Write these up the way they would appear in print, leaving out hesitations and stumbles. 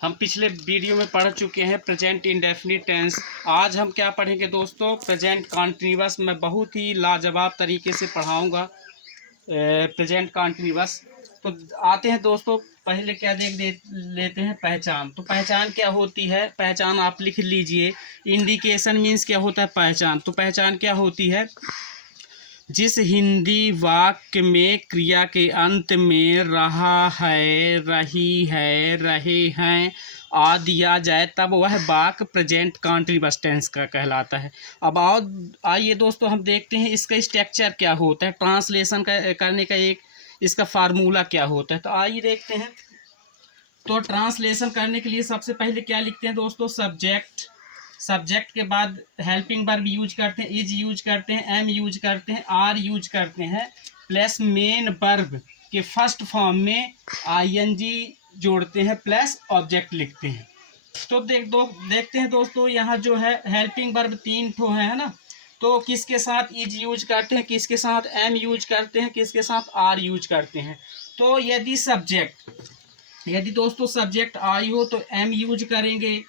हम पिछले वीडियो में पढ़ चुके हैं प्रेजेंट इंडेफिनिट टेंस। आज हम क्या पढ़ेंगे दोस्तों, प्रेजेंट कॉन्टिन्यूअस। मैं बहुत ही लाजवाब तरीके से पढ़ाऊंगा प्रेजेंट कॉन्टिन्यूअस। तो आते हैं दोस्तों, पहले क्या लेते हैं, पहचान। तो पहचान क्या होती है, पहचान आप लिख लीजिए। इंडिकेशन मीन्स क्या होता है, पहचान। तो पहचान क्या होती है, जिस हिंदी वाक्य में क्रिया के अंत में रहा है, रही है, रहे हैं आ दिया जाए तब वह वाक्य प्रेजेंट कॉन्टिन्यूअस टेंस का कहलाता है। अब आओ आइए दोस्तों, हम देखते हैं इसका स्ट्रक्चर क्या होता है, ट्रांसलेशन करने का एक इसका फार्मूला क्या होता है। तो आइए देखते हैं। तो ट्रांसलेशन करने के लिए सबसे पहले क्या लिखते हैं दोस्तों, सब्जेक्ट। सब्जेक्ट के बाद हेल्पिंग वर्ब यूज करते हैं, इज यूज करते हैं, एम यूज करते हैं, आर यूज करते हैं, प्लस मेन वर्ब के फर्स्ट फॉर्म में आईएनजी जोड़ते हैं, प्लस ऑब्जेक्ट लिखते हैं। तो देखते हैं दोस्तों, यहाँ जो है हेल्पिंग वर्ब 3 ठो है ना। तो किसके साथ इज यूज करते हैं, किसके साथ एम यूज करते हैं, किसके साथ आर यूज करते हैं। तो यदि दोस्तों सब्जेक्ट आई हो तो एम यूज करेंगे,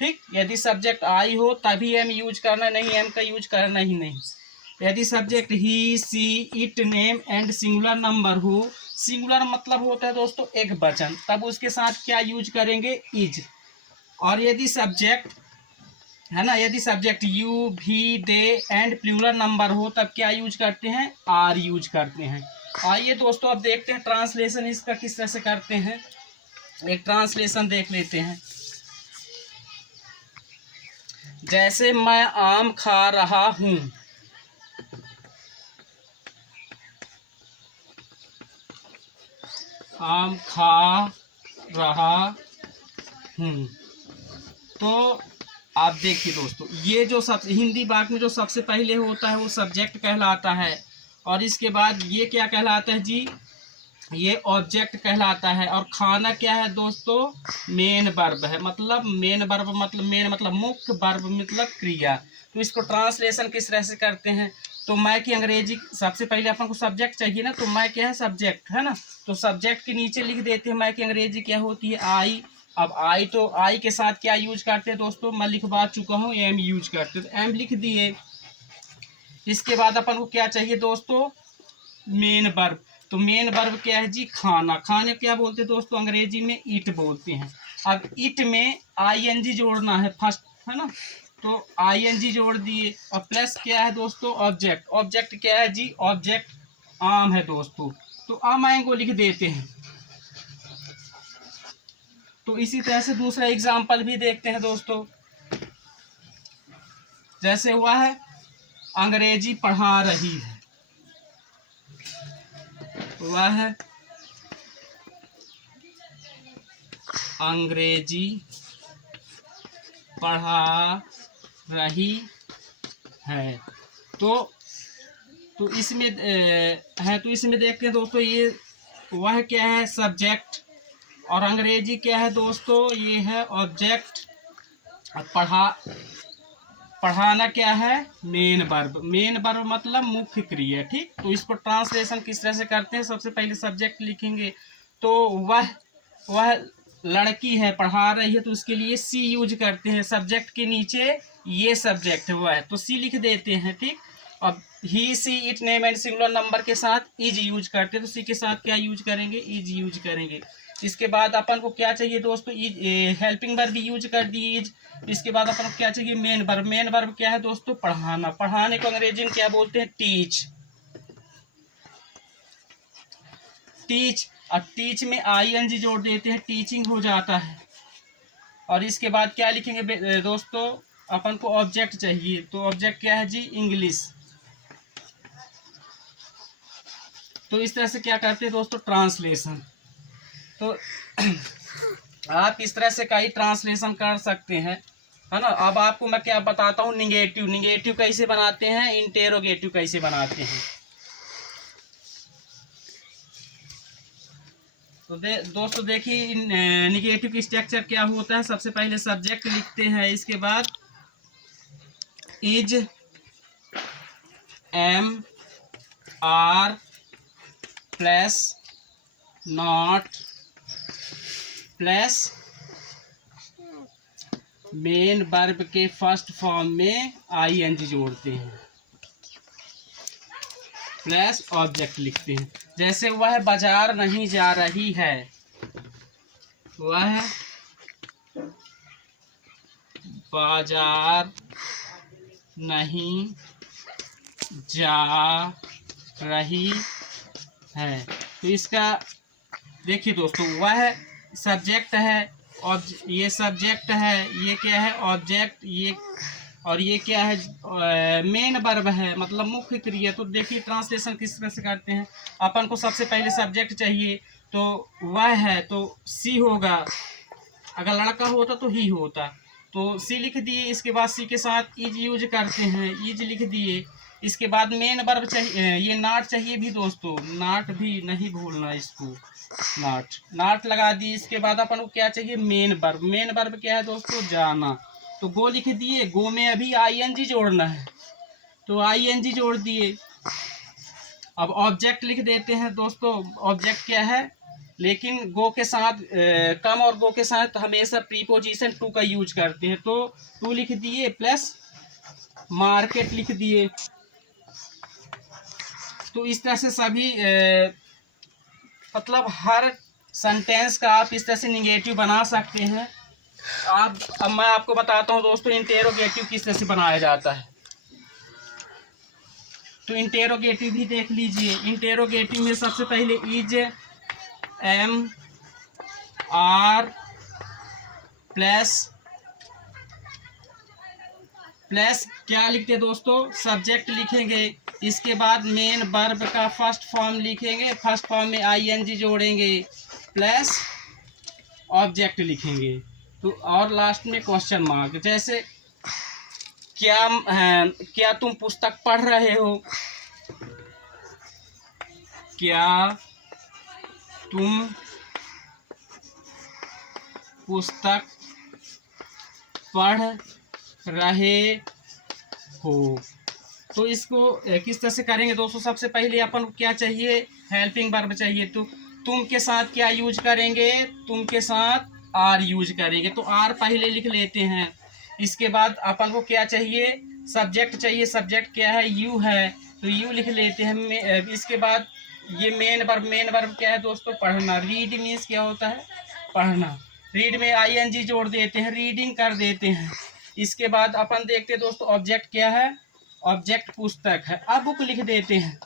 ठीक। यदि सब्जेक्ट आई हो तभी एम यूज करना, नहीं एम का यूज करना ही नहीं। यदि subject he, she, it, name and singular number हो, सिंगुलर मतलब होता है दोस्तों एक वचन, तब उसके साथ क्या यूज करेंगे, इज। और यदि सब्जेक्ट है ना, यदि सब्जेक्ट यू, भी, दे एंड प्लूरल नंबर हो तब क्या यूज करते हैं, आर यूज करते हैं। आइए दोस्तों अब देखते हैं ट्रांसलेशन इसका किस तरह से करते हैं। एक ट्रांसलेशन देख लेते हैं। जैसे मैं आम खा रहा हूँ, आम खा रहा हूँ। तो आप देखिए दोस्तों, ये जो सब हिंदी वाक्य में जो सबसे पहले होता है वो सब्जेक्ट कहलाता है, और इसके बाद ये क्या कहलाता है जी, ये ऑब्जेक्ट कहलाता है। और खाना क्या है दोस्तों, मेन वर्ब है। मतलब मेन वर्ब मतलब मेन मतलब मुख्य, वर्ब मतलब क्रिया। तो इसको ट्रांसलेशन किस तरह से करते हैं, तो मैं की अंग्रेजी सबसे पहले अपन को सब्जेक्ट चाहिए ना, तो मैं क्या है, सब्जेक्ट है ना। तो सब्जेक्ट के नीचे लिख देते हैं मैं की अंग्रेजी क्या होती है, आई। अब आई, तो आई के साथ क्या यूज करते हैं दोस्तों, मैं लिखवा चुका हूँ, एम यूज करते हैं, तो एम लिख दिए। इसके बाद अपन को क्या चाहिए दोस्तों, मेन वर्ब। तो मेन वर्ब क्या है जी, खाना। खाने क्या बोलते हैं दोस्तों, अंग्रेजी में ईट बोलते हैं। अब ईट में आईएनजी जोड़ना है फर्स्ट, है ना। तो आईएनजी जोड़ दिए, और प्लस क्या है दोस्तों, ऑब्जेक्ट। ऑब्जेक्ट क्या है जी, ऑब्जेक्ट आम है दोस्तों, तो आम आए को लिख देते हैं। तो इसी तरह से दूसरा एग्जाम्पल भी देखते हैं दोस्तों। जैसे हुआ है, अंग्रेजी पढ़ा रही है, हुआ है अंग्रेजी पढ़ा रही है। तो इसमें है, तो इसमें देखते हैं दोस्तों, ये वह क्या है, सब्जेक्ट, और अंग्रेजी क्या है दोस्तों, ये है ऑब्जेक्ट। पढ़ाना क्या है, मेन वर्ब। मेन वर्ब मतलब मुख्य क्रिया, ठीक। तो इसको ट्रांसलेशन किस तरह से करते हैं, सबसे पहले सब्जेक्ट लिखेंगे। तो वह लड़की है, पढ़ा रही है, तो उसके लिए सी यूज करते हैं। सब्जेक्ट के नीचे ये सब्जेक्ट है, वह है, तो सी लिख देते हैं, ठीक। अब he, she, it, name and singular number के साथ इज यूज करते हैं, तो सी के साथ क्या यूज करेंगे, इज यूज करेंगे। इसके बाद अपन को क्या चाहिए दोस्तों, इज, हेल्पिंग वर्ब यूज कर दी, इज। इसके बाद अपन को क्या चाहिए, मेन वर्ब। मेन वर्ब क्या है दोस्तों, पढ़ाना। पढ़ाने को अंग्रेजी में क्या बोलते हैं, टीच, टीच। और टीच में आईएनजी जोड़ देते हैं, टीचिंग हो जाता है। और इसके बाद क्या लिखेंगे दोस्तों, अपन को ऑब्जेक्ट चाहिए, तो ऑब्जेक्ट क्या है जी, इंग्लिश। तो इस तरह से क्या करते हैं दोस्तों, ट्रांसलेशन। तो आप इस तरह से कई ट्रांसलेशन कर सकते हैं, है ना। अब आपको मैं क्या बताता हूँ, निगेटिव। निगेटिव कैसे बनाते हैं, इंटेरोगेटिव कैसे बनाते हैं। तो दोस्तों देखिए, निगेटिव की स्ट्रक्चर क्या होता है। सबसे पहले सब्जेक्ट लिखते हैं, इसके बाद is, am, are, plus, not, plus main verb के फर्स्ट फॉर्म में आईएनजी जोड़ते हैं प्लस ऑब्जेक्ट लिखते हैं। जैसे वह बाजार नहीं जा रही है, वह बाजार नहीं जा रही है। तो इसका देखिए दोस्तों, वह सब्जेक्ट है, ये सब्जेक्ट है, ये क्या है ऑब्जेक्ट, ये और ये क्या है मेन वर्ब है, मतलब मुख्य क्रिया। तो देखिए ट्रांसलेशन किस तरह से करते हैं। अपन को सबसे पहले सब्जेक्ट चाहिए, तो वह है तो सी होगा, अगर लड़का होता तो ही होता, तो सी लिख दिए। इसके बाद सी के साथ इज यूज करते हैं, इज लिख दिए। इसके बाद मेन वर्ब चाहिए, ये नाट चाहिए भी दोस्तों, नाट भी नहीं भूलना इसको, नाट नाट लगा दी। इसके बाद अपन को क्या चाहिए मेन वर्ब, मेन वर्ब क्या है दोस्तों जाना, तो गो लिख दिए। गो में अभी आईएनजी जोड़ना है, तो आईएनजी जोड़ दिए। अब ऑब्जेक्ट लिख देते हैं दोस्तों, ऑब्जेक्ट क्या है, लेकिन गो के साथ कम और गो के साथ हमेशा प्रीपोजिशन टू का यूज करते हैं, तो टू लिख दिए प्लस मार्केट लिख दिए। तो इस तरह से सभी मतलब हर सेंटेंस का आप इस तरह से निगेटिव बना सकते हैं। अब मैं आपको बताता हूँ दोस्तों इंटेरोगेटिव किस तरह से बनाया जाता है। तो इंटेरोगेटिव भी देख लीजिए। इंटेरोगेटिव में सबसे पहले इज एम आर प्लस क्या लिखते हैं दोस्तों सब्जेक्ट लिखेंगे। इसके बाद मेन वर्ब का फर्स्ट फॉर्म लिखेंगे, फर्स्ट फॉर्म में आईएनजी जोड़ेंगे प्लस ऑब्जेक्ट लिखेंगे। तो और लास्ट में क्वेश्चन मार्क। जैसे क्या तुम पुस्तक पढ़ रहे हो, क्या तुम पुस्तक पढ़ रहे हो। तो इसको किस तरह से करेंगे दोस्तों, सबसे पहले अपन को क्या चाहिए हेल्पिंग वर्ब चाहिए। तो तुम के साथ क्या यूज करेंगे, तुम के साथ आर यूज करेंगे, तो आर पहले लिख लेते हैं। इसके बाद अपन को क्या चाहिए सब्जेक्ट चाहिए, सब्जेक्ट क्या है यू है, तो यू लिख लेते हैं। इसके बाद ये मेन वर्ब क्या है दोस्तों पढ़ना। रीड मीन्स क्या होता है पढ़ना, रीड में आईएनजी जोड़ देते हैं, रीडिंग कर देते हैं। इसके बाद अपन देखते हैं दोस्तों ऑब्जेक्ट क्या है, ऑब्जेक्ट पुस्तक है, अब बुक लिख देते हैं,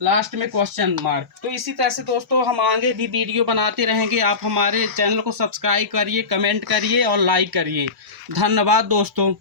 लास्ट में क्वेश्चन मार्क। तो इसी तरह से दोस्तों हम आगे भी वीडियो बनाते रहेंगे। आप हमारे चैनल को सब्सक्राइब करिए, कमेंट करिए और लाइक करिए। धन्यवाद दोस्तों।